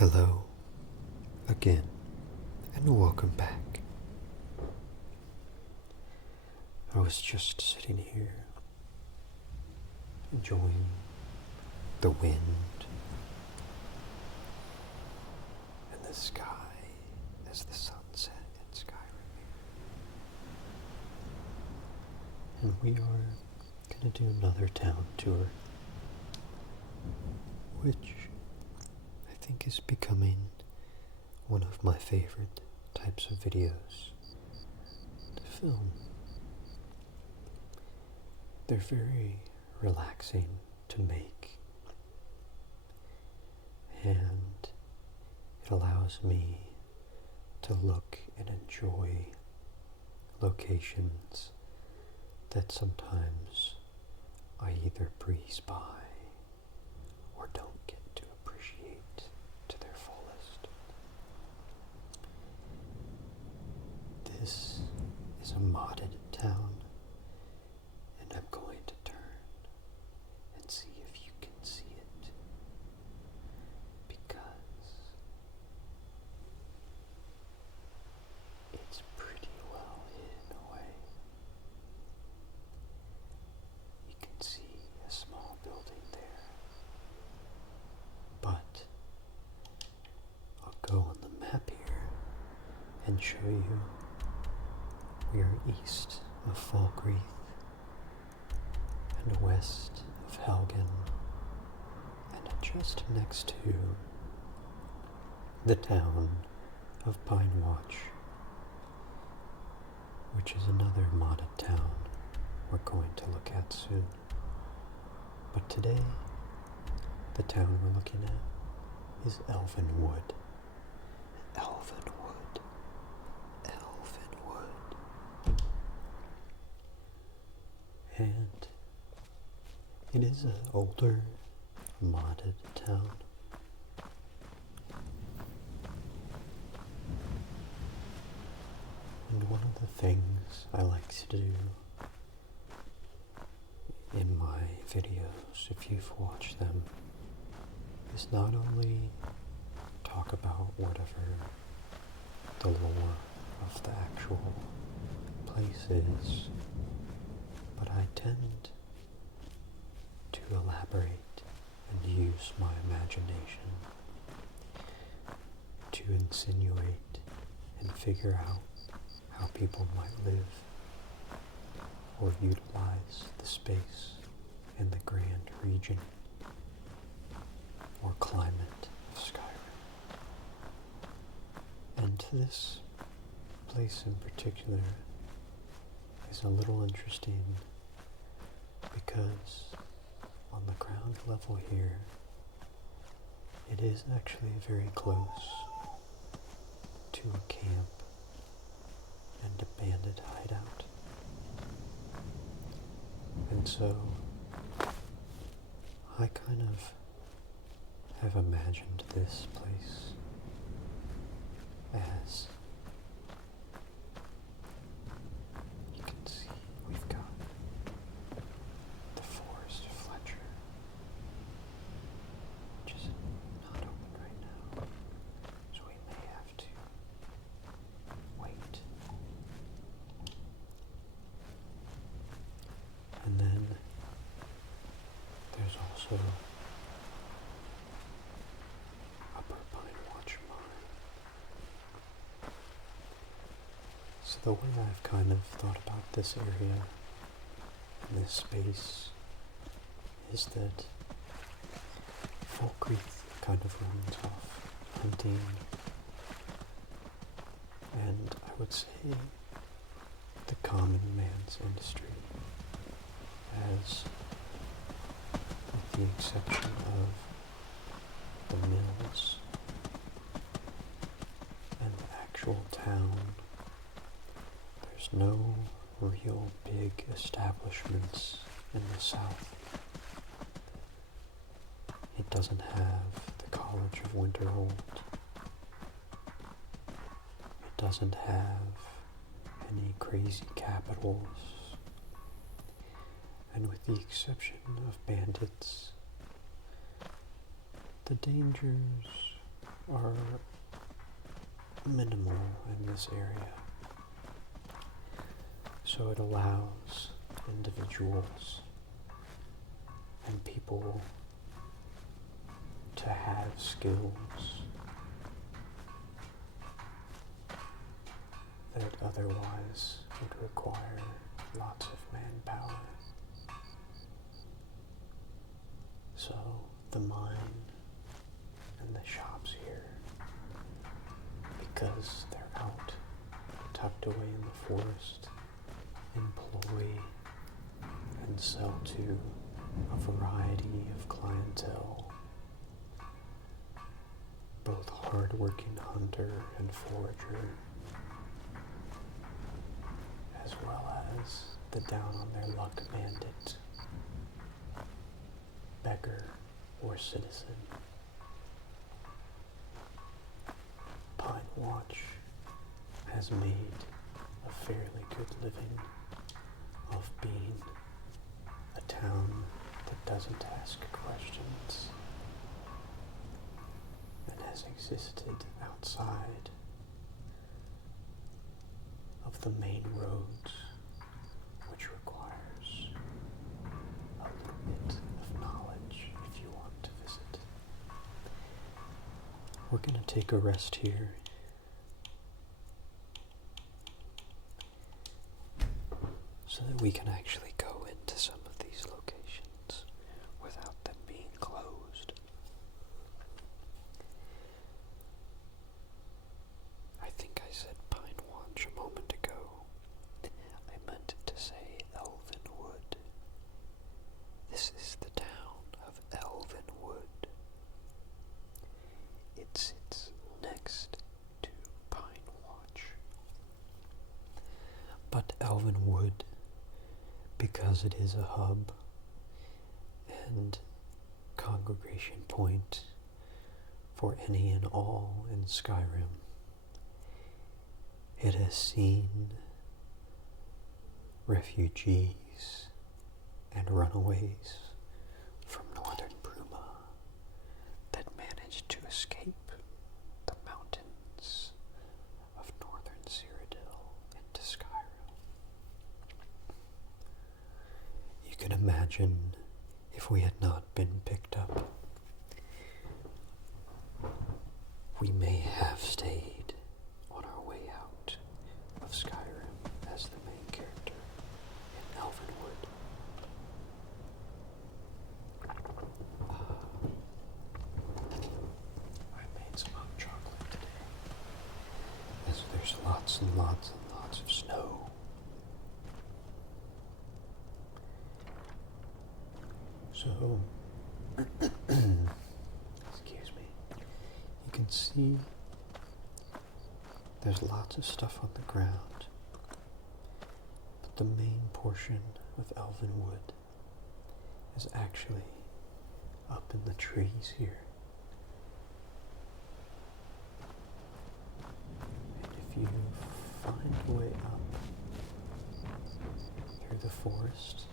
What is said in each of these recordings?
Hello again, and welcome back. I was just sitting here, enjoying the wind and the sky as the sun set in Skyrim here. And we are going to do another town tour, which I think is becoming one of my favorite types of videos to film. They're very relaxing to make, and it allows me to look and enjoy locations that sometimes I either breeze by or don't get to appreciate to their fullest. This is a modded town, and I'm going to turn and see if you can see it, because it's pretty well hidden away. You can see a small building there, but I'll go on the map here and show you we are east of Falkreath and west of Helgen, and just next to the town of Pine Watch, which is another modded town we're going to look at soon. But today, the town we're looking at is ElvenWood. ElvenWood. ElvenWood. And it is an older, modded town. And one of the things I like to do in my videos, if you've watched them, is not only talk about whatever the lore of the actual place is, but I tend to elaborate and use my imagination to insinuate and figure out how people might live or utilize the space in the grand region or climate of Skyrim. And this place in particular is a little interesting because on the ground level here, it is actually very close to a camp and a bandit hideout. And so I kind of have imagined this place as, you can see, we've got the Forest of Fletcher, which is not open right now, so we may have to wait. And then there's also Upper Pine Watch Mine. So the way I've kind of thought about this area, this space, is that Falkreath kind of runs off hunting, and I would say the common man's industry, as with the exception of the mills and the actual town, there's no real big establishments in the south. It doesn't have the College of Winterhold. It doesn't have any crazy capitals. And with the exception of bandits, the dangers are minimal in this area. So it allows individuals and people to have skills that otherwise would require lots of manpower. So the mine and the shops here, because they're out, tucked away in the forest, employ and sell to a variety of clientele, both hard-working hunter and forager, as well as the down-on-their-luck bandit, beggar, or citizen. Pine Watch has made a fairly good living of being a town that doesn't ask questions and has existed outside of the main roads, which requires a little bit of knowledge if you want to visit. We're going to take a rest here. So that we can actually go into some of these locations without them being closed. I think I said Pine Watch a moment ago. I meant to say ElvenWood. This is the town of ElvenWood. It sits next to Pine Watch. But ElvenWood, because it is a hub and congregation point for any and all in Skyrim, it has seen refugees and runaways from northern Bruma that managed to escape the mountains of northern Cyrodiil into Skyrim. You can imagine if we had not been picked up, we may have stayed on our way out of Skyrim as the main character in ElvenWood. I made some hot chocolate today, as there's lots and lots and lots of snow. So, excuse me, you can see there's lots of stuff on the ground, but the main portion of ElvenWood is actually up in the trees here. And if you find a way up through the forest,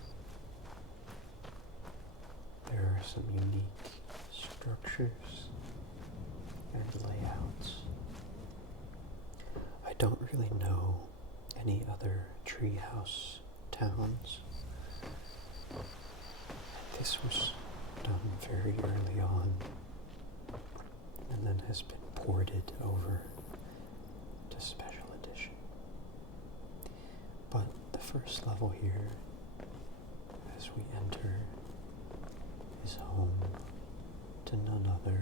there are some unique structures and layouts. I don't really know any other treehouse towns. This was done very early on and then has been ported over to Special Edition. But the first level here, as we enter, is home to none other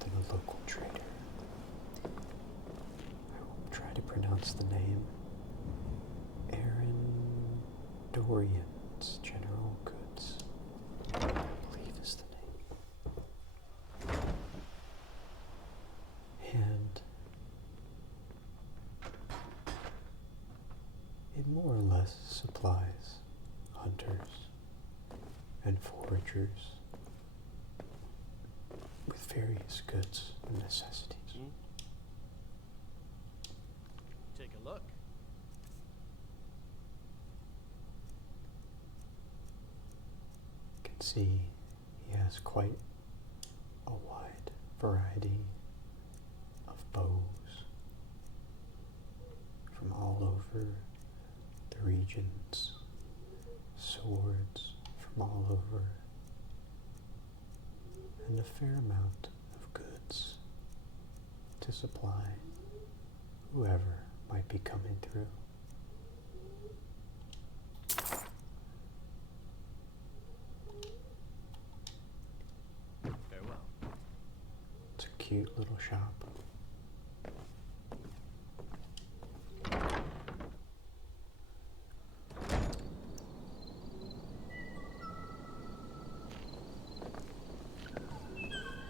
than a local trader. I will try to pronounce the name. Aaron Dorian's General Goods, I believe is the name. And it more or less supplies hunters and foragers with various goods and necessities. Take a look. You can see he has quite a wide variety bows from all over the regions, swords from all over, and a fair amount of goods to supply whoever might be coming through. Farewell. It's a cute little shop.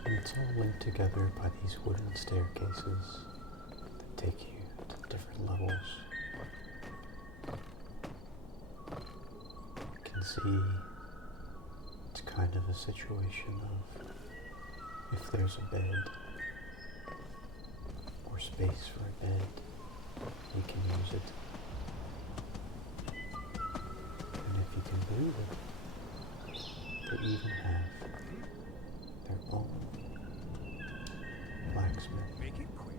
And it's all linked together by these wooden staircases that take you to different levels. You can see it's kind of a situation of if there's a bed or space for a bed, you can use it. And if you can believe it, they even have their own blacksmith Make it quick.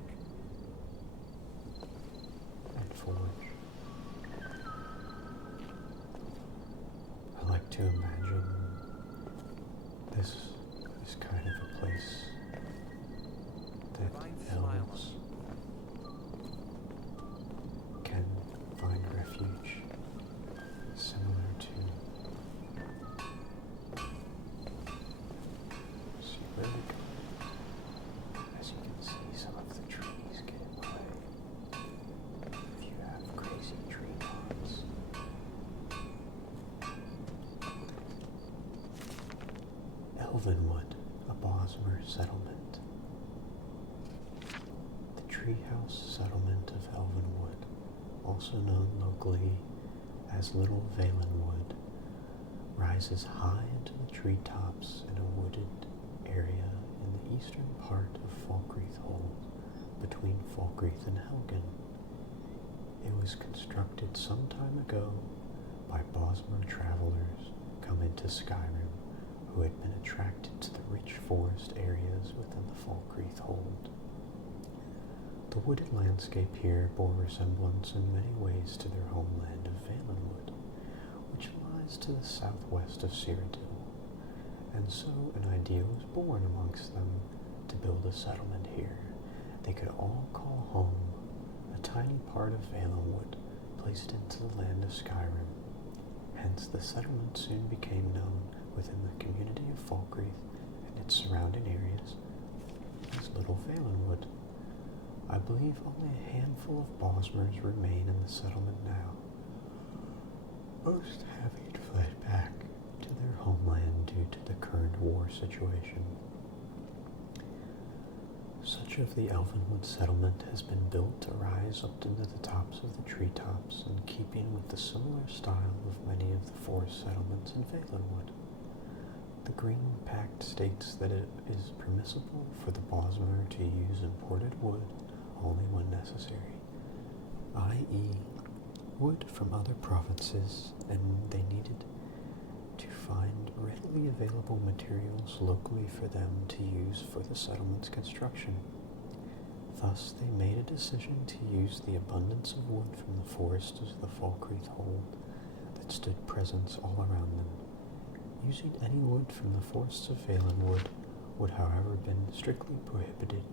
and forge. I like to imagine this is kind of a place that elves can find refuge, similar to see where we go. As you can see, some of the trees get in the way. If you have crazy tree mods. ElvenWood, a Bosmer settlement. The treehouse settlement of ElvenWood, also known locally as Little Valenwood, rises high into the treetops in a wooded area in the eastern part of Falkreath Hold, between Falkreath and Helgen. It was constructed some time ago by Bosmer travelers coming to Skyrim who had been attracted to the rich forest areas within the Falkreath Hold. The wooded landscape here bore resemblance in many ways to their homeland of Valenwood, which lies to the southwest of Cyrodiil, and so an idea was born amongst them to build a settlement here they could all call home, a tiny part of Valenwood placed into the land of Skyrim. Hence the settlement soon became known within the community of Falkreath and its surrounding areas as Little Valenwood. I believe only a handful of Bosmers remain in the settlement now, most having fled back to their homeland due to the current war situation. Such of the ElvenWood settlement has been built to rise up into the tops of the treetops in keeping with the similar style of many of the forest settlements in Valenwood. The Green Pact states that it is permissible for the Bosmer to use imported wood only when necessary, i.e. wood from other provinces, and they needed to find readily available materials locally for them to use for the settlement's construction. Thus, they made a decision to use the abundance of wood from the forests of the Falkreath Hold that stood presence all around them. Using any wood from the forests of Valenwood would, however, have been strictly prohibited.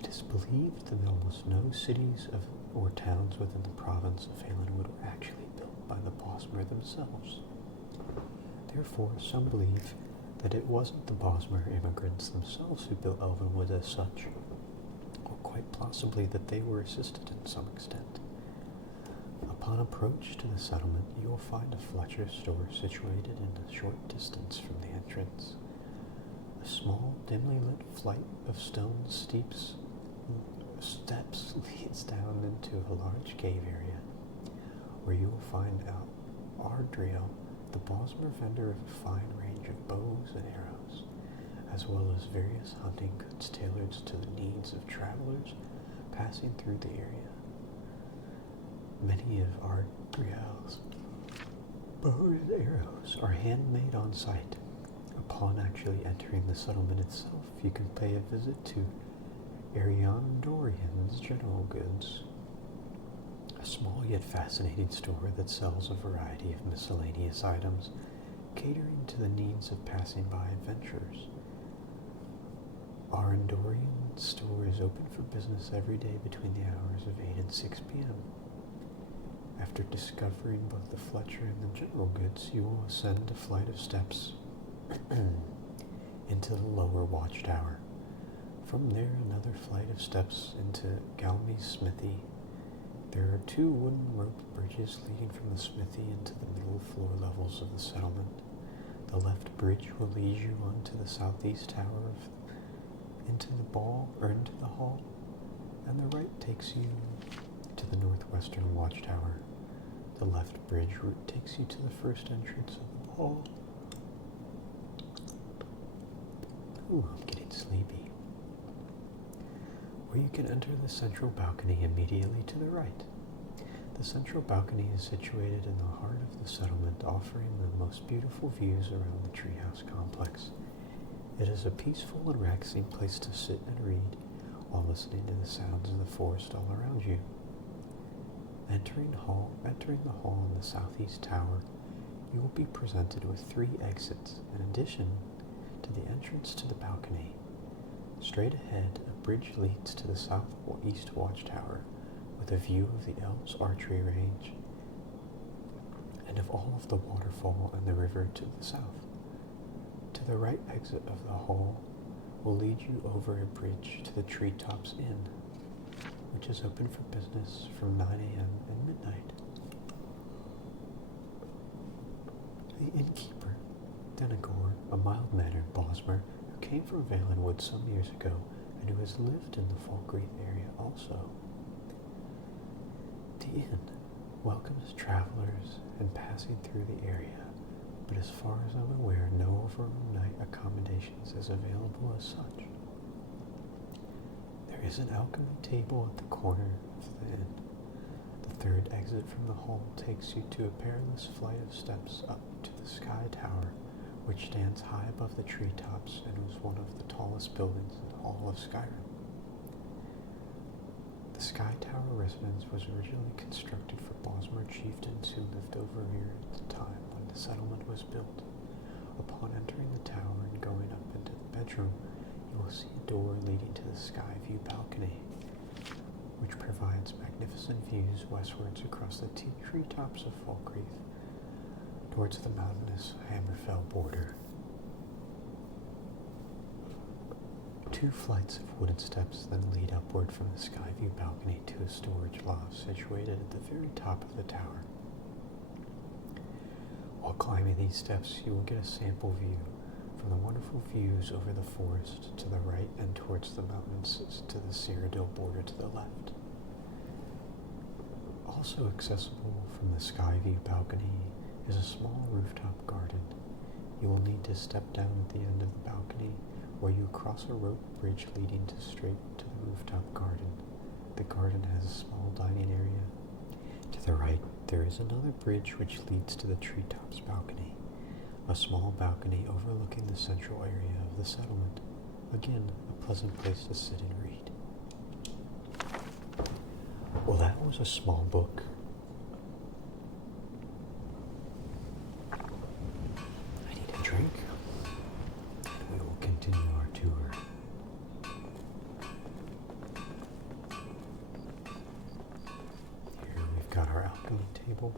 It is believed that almost no cities or towns within the province of Valenwood were actually built by the Bosmer themselves. Therefore, some believe that it wasn't the Bosmer immigrants themselves who built ElvenWood as such, or quite possibly that they were assisted in some extent. Upon approach to the settlement, you will find a Fletcher store situated in a short distance from the entrance. A small, dimly lit flight of stone steps leads down into a large cave area, where you will find out Ardriel, the Bosmer vendor of a fine range of bows and arrows, as well as various hunting goods tailored to the needs of travelers passing through the area. Many of Ardriel's bows and arrows are handmade on site. Upon actually entering the settlement itself, you can pay a visit to Ariandorian's General Goods, a small yet fascinating store that sells a variety of miscellaneous items, catering to the needs of passing-by adventurers. Ariandorian's store is open for business every day between the hours of 8 and 6 p.m. After discovering both the Fletcher and the General Goods, you will ascend a flight of steps into the lower watchtower. From there, another flight of steps into Galmy's smithy. There are 2 wooden rope bridges leading from the smithy into the middle floor levels of the settlement. The left bridge will lead you onto the southeast tower into the hall, and the right takes you to the northwestern watchtower. The left bridge route takes you to the first entrance of the hall. Ooh, I'm getting sleepy. Or you can enter the central balcony immediately to the right. The central balcony is situated in the heart of the settlement, offering the most beautiful views around the treehouse complex. It is a peaceful and relaxing place to sit and read while listening to the sounds of the forest all around you. Entering the hall in the southeast tower, you will be presented with 3 exits in addition to the entrance to the balcony. Straight ahead, a bridge leads to the southeast watchtower with a view of the elves' archery range and of all of the waterfall and the river to the south. To the right exit of the hall will lead you over a bridge to the Treetops Inn, which is open for business from 9 a.m. and midnight. The innkeeper, Denigor, a mild-mannered Bosmer who came from ElvenWood some years ago and who has lived in the Falkreath area also. The inn welcomes travelers and passing through the area, but as far as I'm aware, no overnight accommodations is available as such. There is an alchemy table at the corner of the inn. The third exit from the hall takes you to a perilous flight of steps up to the Sky Tower, which stands high above the treetops and was one of the tallest buildings in all of Skyrim. The Sky Tower residence was originally constructed for Bosmer chieftains who lived over here at the time when the settlement was built. Upon entering the tower and going up into the bedroom, you will see a door leading to the sky view balcony, which provides magnificent views westwards across the treetops of Falkreath towards the mountainous Hammerfell border. 2 flights of wooden steps then lead upward from the sky view balcony to a storage loft situated at the very top of the tower. While climbing these steps, you will get a sample view from the wonderful views over the forest to the right and towards the mountains to the Cyrodiil border to the left. Also accessible from the sky view balcony is a small rooftop garden. You will need to step down at the end of the balcony where you cross a rope bridge leading straight to the rooftop garden. The garden has a small dining area. To the right, there is another bridge which leads to the treetops balcony, a small balcony overlooking the central area of the settlement. Again, a pleasant place to sit and read. Well, that was a small book. I need a drink, and we will continue our tour. Here we've got our alchemy table.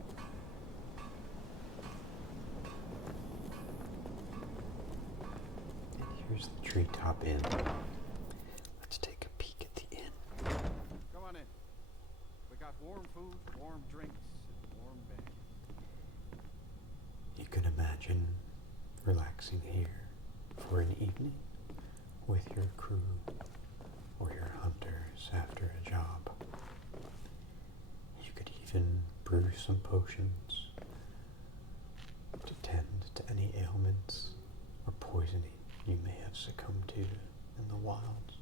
And here's the Treetop Inn. Let's take a peek at the inn. Come on in. We got warm food, warm drinks, and warm bed. You can imagine relaxing here for an evening with your crew or your hunters after a job. You could even brew some potions to tend to any ailments or poisoning you may have succumbed to in the wilds.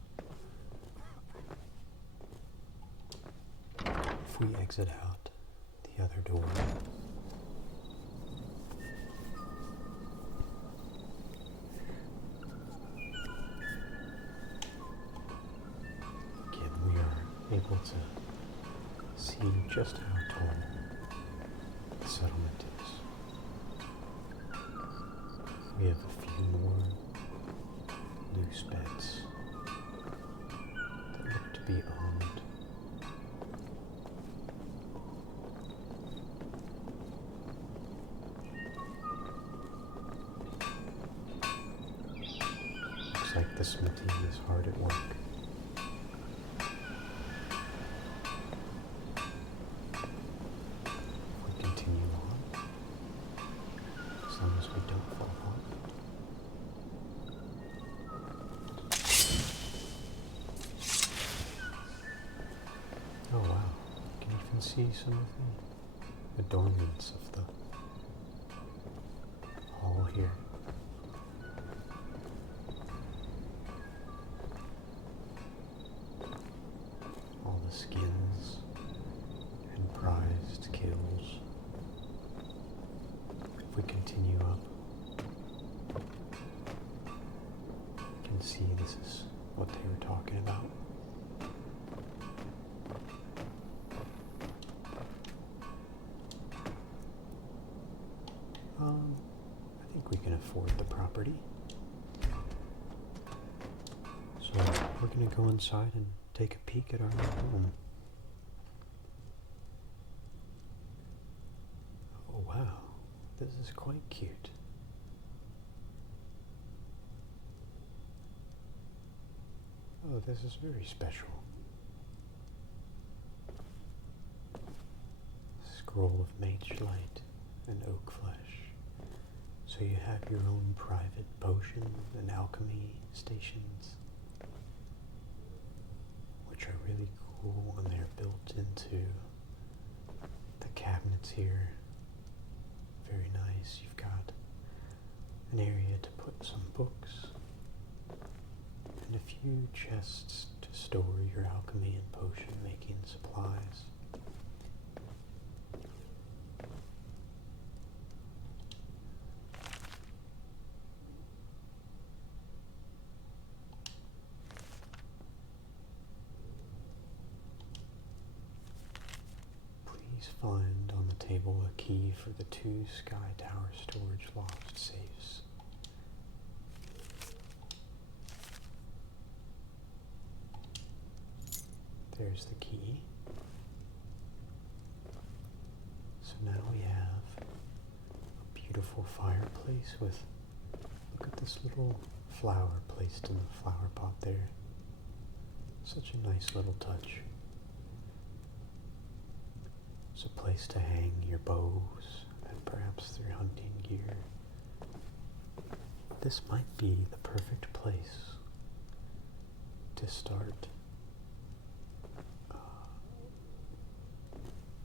If we exit out the other door, able to see just how tall the settlement is. We have a few more loose beds that look to be owned. Looks like the smithy is hard at work. We continue on, as long as we don't fall off. Oh wow, you can even see some of the adornments of the hall here. All the skins and prized kills. If we continue up, you can see this is what they were talking about. I think we can afford the property. So we're going to go inside and take a peek at our new home. Oh wow, this is quite cute. Oh, this is very special. Scroll of mage light and oak flesh. So you have your own private potion and alchemy stations, which are really cool, and they're built into the cabinets here. Very nice. You've got an area to put some books and a few chests to store your alchemy and potion making supplies. Please find on the table a key for the 2 Sky Tower storage loft safes. There's the key. So now we have a beautiful fireplace with, look at this little flower placed in the flower pot there. Such a nice little touch. It's a place to hang your bows and perhaps their hunting gear. This might be the perfect place to start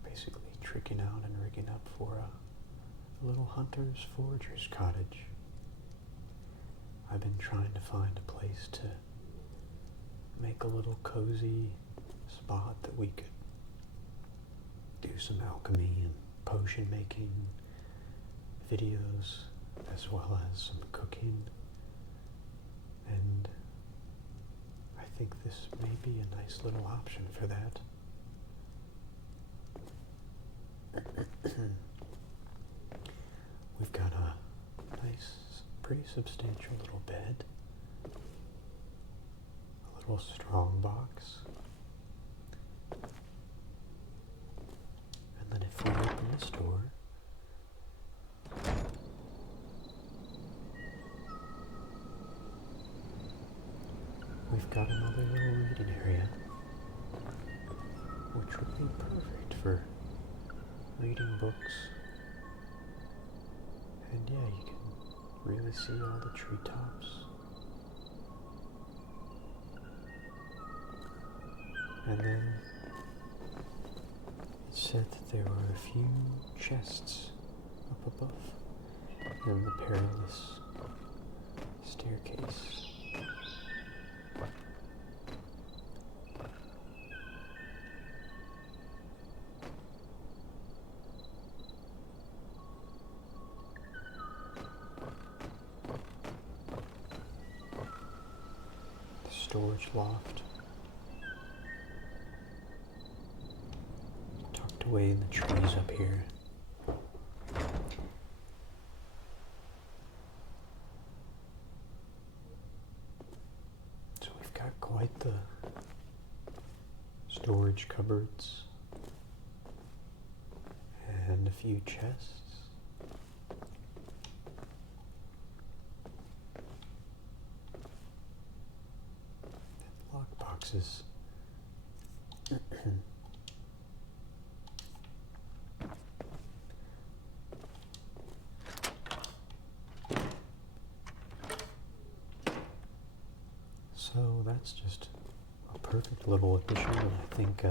basically tricking out and rigging up for a little hunter's forager's cottage. I've been trying to find a place to make a little cozy spot that we could do some alchemy and potion making videos, as well as some cooking, and I think this may be a nice little option for that. We've got a nice, pretty substantial little bed, a little strong box, and then if we open this door, we've got another little reading area, which would be perfect for reading books. And yeah, you can really see all the treetops. And then it said that there were a few chests up above in the perilous staircase. Storage loft away in the trees up here. So we've got quite the storage cupboards and a few chests. And lock boxes. So that's just a perfect little addition, and I think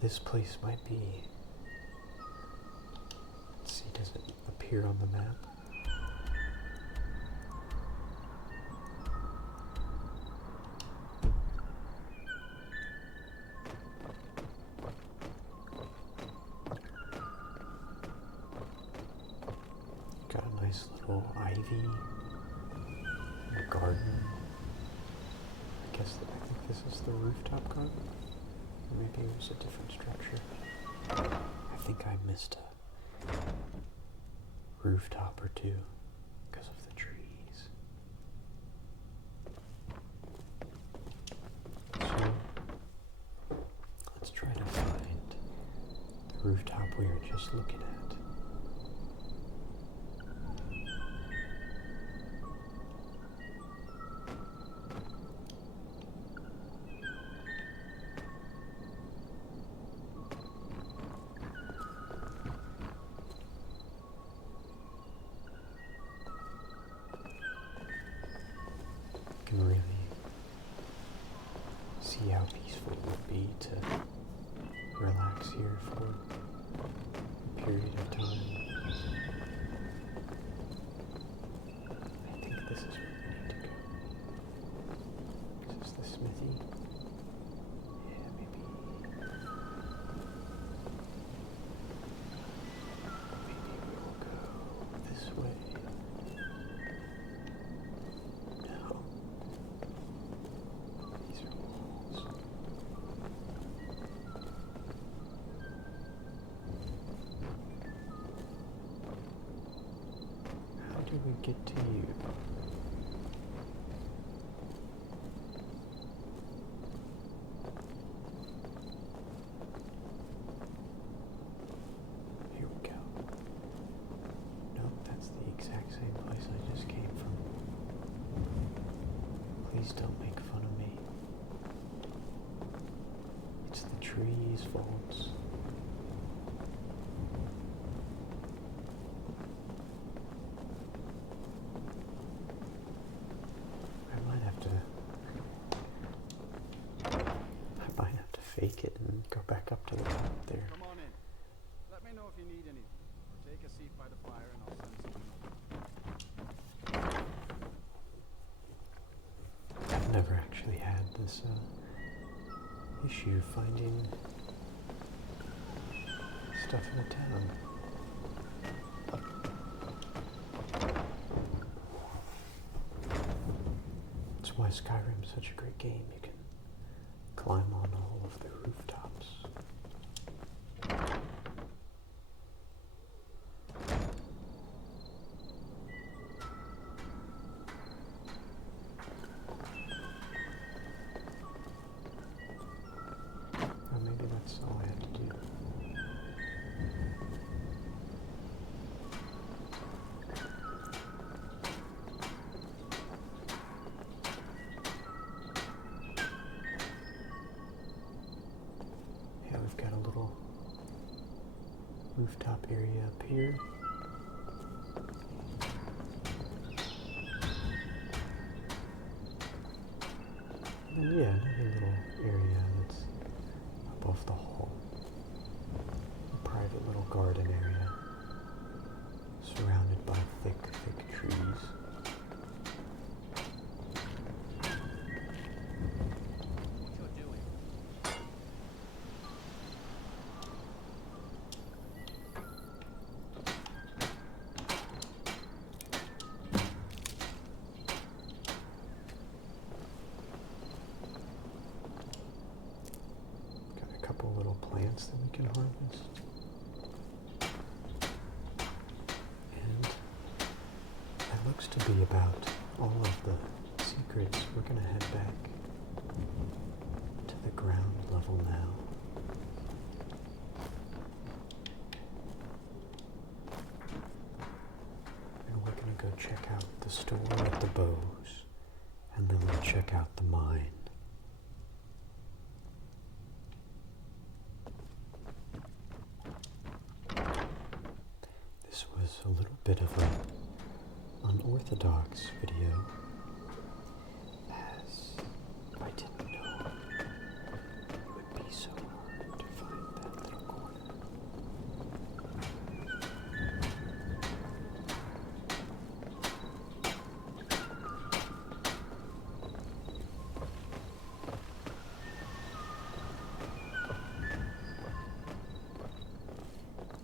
this place might be, let's see, does it appear on the map? Got a nice little ivy and a garden. I think this is the rooftop garden. Or maybe it was a different structure. I think I missed a rooftop or two because of the trees. So let's try to find the rooftop we were just looking at. Can really see how peaceful it would be to relax here for a period of time. I think this is where we need to go. Is this the smithy? Yeah, maybe. Maybe we will go this way. How do we get to you? Here we go. Nope, that's the exact same place I just came from. Please don't make fun of me. It's the trees' faults. I might have to fake it and go back up to the top there. Come on in. Let me know if you need anything. Or take a seat by the fire and I'll send someone over. I've never actually had this issue finding stuff in a town. That's why Skyrim's such a great game. You can climb on all of the rooftops. Or maybe that's all I had to do. Yeah, we've got a little rooftop area up here. And yeah, another little area that's above the hall. A private little garden area surrounded by thick trees. What you're doing? that we can harvest. And that looks to be about all of the secrets. We're going to head back to the ground level now. And we're going to go check out the store with the bows, and then we'll check out the mine. This was a little bit of an unorthodox video, as I didn't know it would be so hard to find that little corner.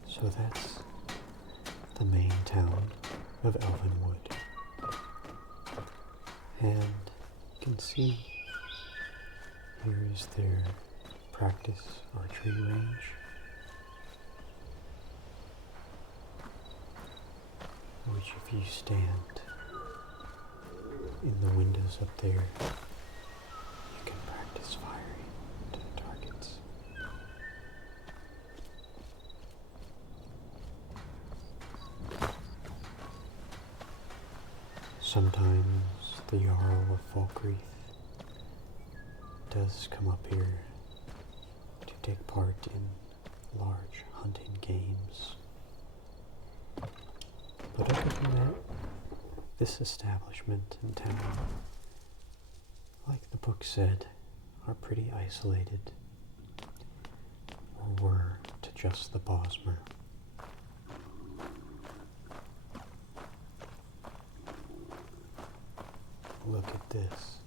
So that's the main town of ElvenWood. And you can see here is their practice archery range, which if you stand in the windows up there, you can practice firing to the targets. Sometimes the Jarl of Falkreath does come up here to take part in large hunting games. But other than that, this establishment and town, like the book said, are pretty isolated, or were to just the Bosmer. Look at this.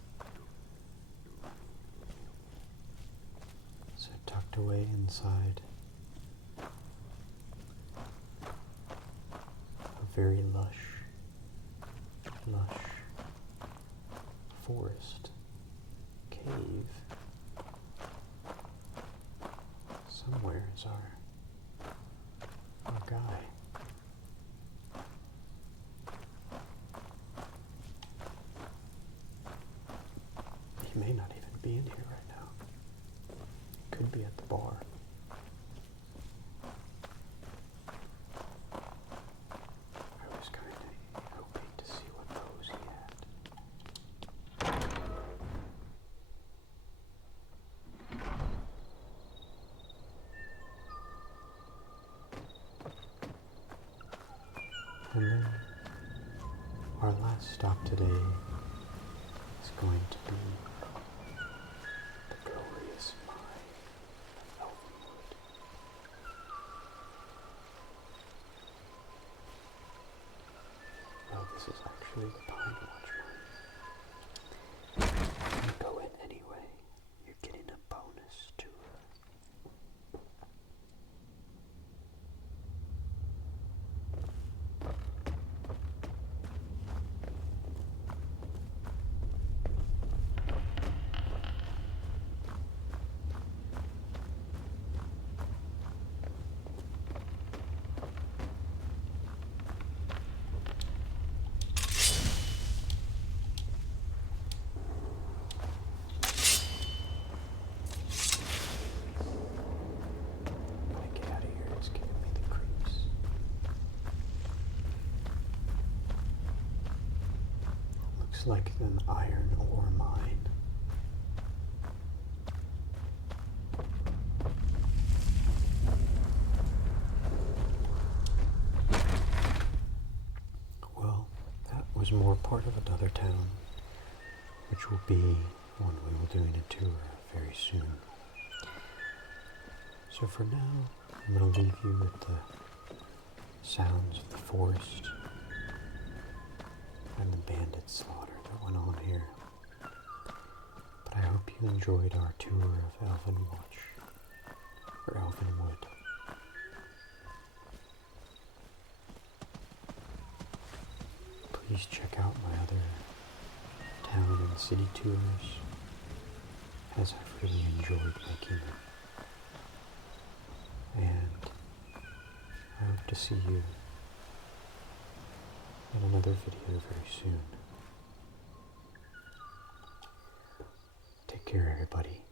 So tucked away inside a very lush forest cave. Somewhere is our guy. He may not even be in here right now. Could be at the bar. I was kind of hoping to see what bows he had. And then our last stop today is going to be the glorious mine of ElvenWood. Well, this is actually the Pine Watch mine. You go in anyway. You're getting a bonus tour. Like an iron ore mine. Well, that was more part of another town, which will be one we will doing a tour of very soon. So for now, I'm going to leave you with the sounds of the forest and the bandit slaughter that went on here. But I hope you enjoyed our tour of ElvenWood. Please check out my other town and city tours, as I've really enjoyed making them. and I hope to see you in another video very soon. Take care, everybody.